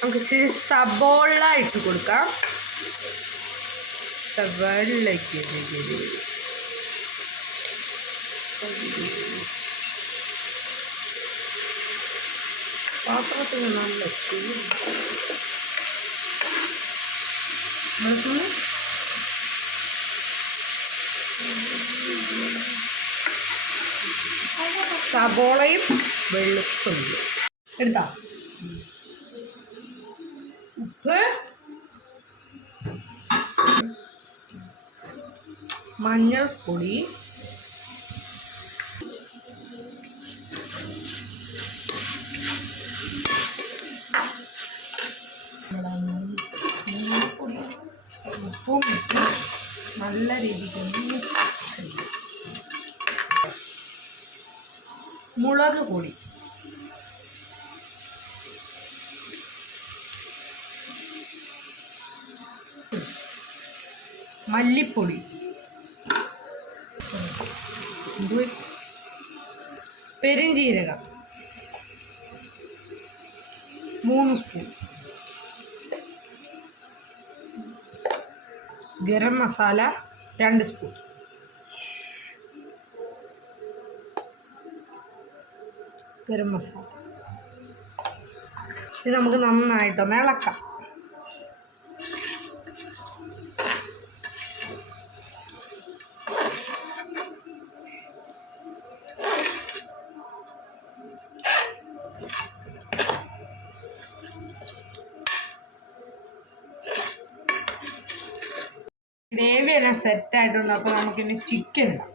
നമുക്ക് ഇച്ചിരി സബോള ഇട്ട് കൊടുക്കാം. സബോളയ്ക്ക് പാത്രത്തിന് നല്ല സബോളയും വെളുത്തുള്ളി എടുത്താ, ഉപ്പ്, മഞ്ഞൾപ്പൊടി, ഉപ്പും ഇട്ട് നല്ല രീതിക്ക് മിക്സ് ചെയ്യും. മുളക് പൊടി, മല്ലിപ്പൊടി, പെരുംജീരകം 3 സ്പൂൺ, ഗരം മസാല 2 സ്പൂൺ, ഗരം മസാല. ഇത് നമുക്ക് നന്നായിട്ടൊന്ന് ഇളക്കാം. ഗ്രേവി എല്ലാം സെറ്റായിട്ടുണ്ട്. അപ്പോൾ നമുക്കിനി ചിക്കൻ ഇടാം.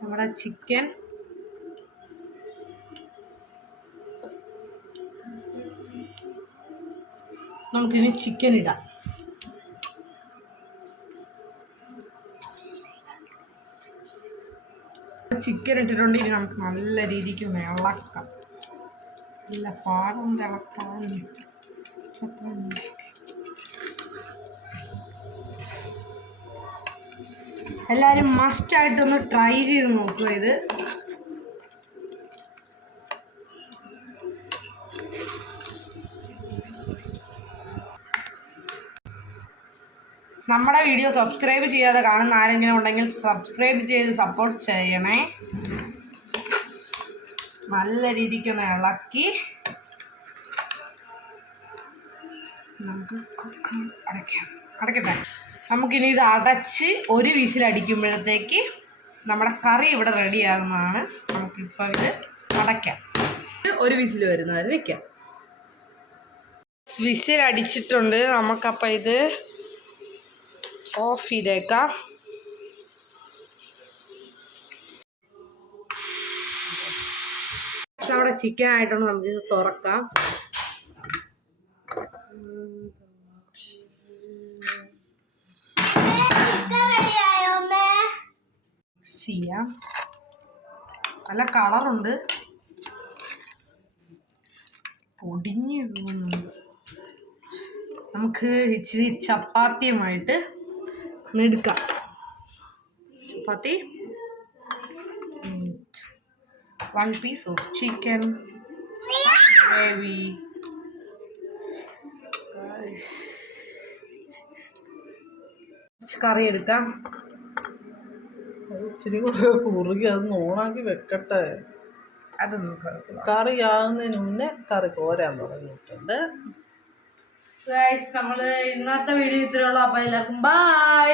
നമ്മുടെ ചിക്കൻ നമുക്കിനി ചിക്കൻ ഇടാം. ചിക്കൻ ഇട്ടിട്ടുണ്ട്. ഇനി നമുക്ക് നല്ല രീതിക്ക് ഒന്ന് ഇളക്കാം. നല്ല പാകം ഇളക്കാൻ. എല്ലാവരും മസ്റ്റായിട്ടൊന്ന് ട്രൈ ചെയ്ത് നോക്കുക. ഇത് നമ്മുടെ വീഡിയോ സബ്സ്ക്രൈബ് ചെയ്യാതെ കാണുന്ന ആരെങ്കിലും ഉണ്ടെങ്കിൽ സബ്സ്ക്രൈബ് ചെയ്ത് സപ്പോർട്ട് ചെയ്യണേ. നല്ല രീതിക്കൊന്ന് ഇളക്കി നമുക്ക് അടയ്ക്കട്ടെ. നമുക്കിനി ഇത് അടച്ച് ഒരു വിസിലടിക്കുമ്പോഴത്തേക്ക് നമ്മുടെ കറി ഇവിടെ റെഡിയാകുന്നതാണ്. നമുക്കിപ്പോൾ ഇത് അടയ്ക്കാം. ഒരു വിസിൽ വരുന്നവരെ വയ്ക്കാം. വിസിലടിച്ചിട്ടുണ്ട്. നമുക്കപ്പോൾ ഇത് ഓഫ് ചെയ്തേക്കാം. നമ്മുടെ ചിക്കൻ ആയിട്ടൊന്ന് നമുക്കിത് തുറക്കാം. ചെയ്യാം. നല്ല കളറുണ്ട്. പൊടിഞ്ഞു പോകുന്നുണ്ട്. നമുക്ക് ഇച്ചിരി ചപ്പാത്തിയുമായിട്ട് എടുക്കാം. ചപ്പാത്തി, 1 piece of chicken gravy. കറി എടുക്കാം. ഇച്ചിരി കൂടെ കുറുകി അത് ഓണാക്കി വെക്കട്ടെ. അതൊന്നും കുഴപ്പമില്ല. കറി ആകുന്നതിന് മുന്നേ കറി കോരാൻ തുടങ്ങിയിട്ടുണ്ട്. നമ്മൾ ഇന്നത്തെ വീഡിയോ ഇത്രയുള്ളൂ. അപ്പോൾ എല്ലാവർക്കും ബൈ.